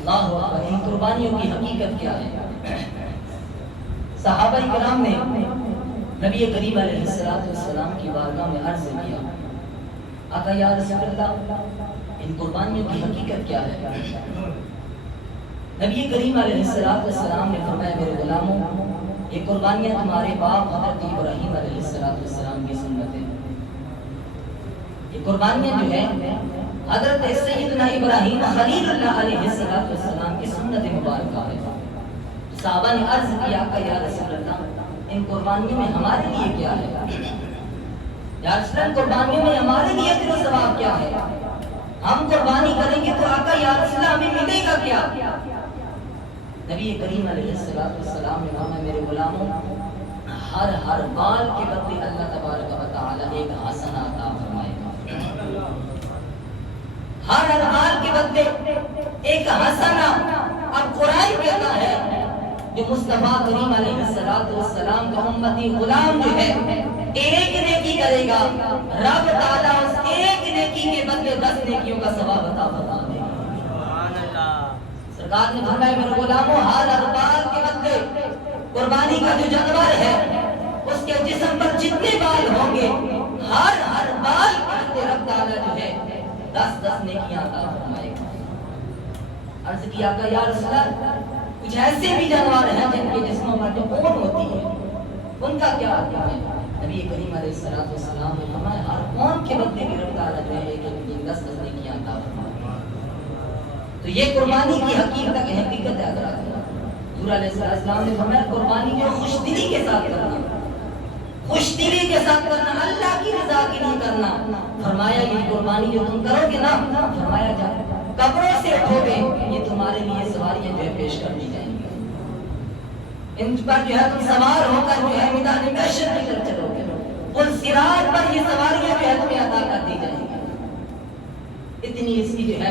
اللہ اکبر، ان قربانیوں کی حقیقت کیا ہے؟ صحابہ کرام نے نبی کریم علیہ السلام کی بارگاہ میں عرض کیا، آقا یا رسول اللہ، ان قربانیوں کی حقیقت کیا ہے؟ نبی کریم علیہ السلام نے فرمایا، میرے غلاموں، یہ قربانیاں تمہارے باپ حضرت ابراہیم علیہ السلام کی سنت ہے۔ یہ قربانیاں جو ہیں حضرت سیدنا ابراہیم خلیل اللہ علیہ السلام کی سنت مبارکہ ہے۔ صحابہ نے عرض کیا کہ یا رسول اللہ، ان قربانیوں میں ہمارے لیے کیا ہے؟ یا رسول اللہ، قربانیوں میں ہمارے لیے اجر و ثواب کیا ہے؟ ہم قربانی کریں گے تو آقا یا رسول اللہ ہمیں ملے گا کیا؟ نبی کریم علیہ السلام نے فرمایا، میرے غلاموں، ہر بال کے بدلے اللہ تبارک و تعالی ایک حسنہ عطا فرمائے گا۔ ہر بال کے بدلے ایک حسنہ۔ اب قرآن کہتا ہے جو مصطفیٰ کریم علیہ السلام کا امتی غلام جو ہے ایک نیکی کرے گا، رب تعالیٰ اس ایک نیکی کے بدلے 10 نیکیوں کا ثواب عطا فرما دے گا۔ سرکار نے فرمایا، میرے غلاموں، ہر بال کے بدلے قربانی کا جو جانور ہے اس کے جسم پر جتنے بال ہوں گے، ہر بال کے بدلے رب تعالیٰ جو ہے 10 نیکیاں عطا فرمائے گا۔ عرض کیا کہ یا رسول اللہ، کچھ ایسے بھی جانور ہیں جن کے جسموں پر جو اون ہوتی ہے، ان کا کیا حکم ہے؟ نبی کریم علیہ السلام نے فرمایا، ہر اون کے بدلے بھی رب تعالیٰ جو ہے 10 نیکیاں عطا فرمائے گا۔ تو یہ قربانی کی حقیقت ہے حضرات۔ حضور علیہ السلام نے فرمایا، قربانی جو خوش دلی کے ساتھ کرنا، خوش دلی کے ساتھ کرنا، اللہ کی رضا کے لیے کرنا۔ فرمایا یہ قربانی جو تم کرو گے نا، فرمایا جا قبروں سے اٹھو گے، یہ تمہارے لیے سواریاں جو ہے پیش کر دی جائیں گی، ان پر جو ہے تم سوار ہو کر جو ہے میدان محشر کی طرف چلو گے، پل صراط پر یہ سواریاں جو ہے تمہیں عطا کر دی جائیں گی۔ اتنی اس کی جو ہے